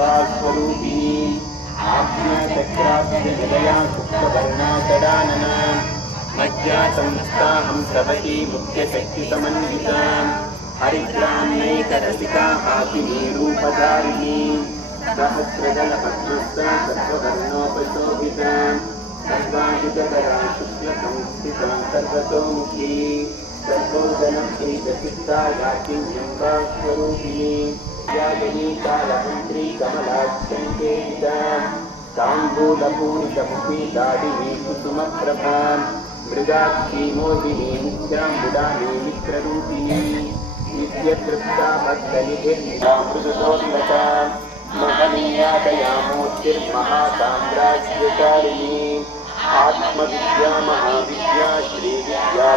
स्वरूपिणी आज्ञाचक्राब्जनिलया सुप्तवर्णाचडानना मज्जा संस्था हंसवती मुख्यशक्तिसमन्विता हरिद्रान्नैकरसिका हाकिनी रूपधारिणी सहस्रदलपद्मस्था सर्ववर्णोपशोभिता सर्वायुधकरा शुक्लसंस्थिता सर्वतोमुखी सर्वोदनं श्रीप्रसिद्धा याकिन्यम्बा स्वरूपिणी यागिनी कालमन्त्री कमलाक्षङ्केता ताम्बूलपूरितमुखी दाडिनी कुसुमप्रभा मृगाक्षी मोहिनी नित्याम्बुडानी मित्ररूपिणी नित्यतृप्ता भक्तनिधिर्निधा मृदुदोन्नता महनीया दयामूर्तिर्महासाम्राज्यकारिणी आत्मविद्या महाविद्या श्रीविद्या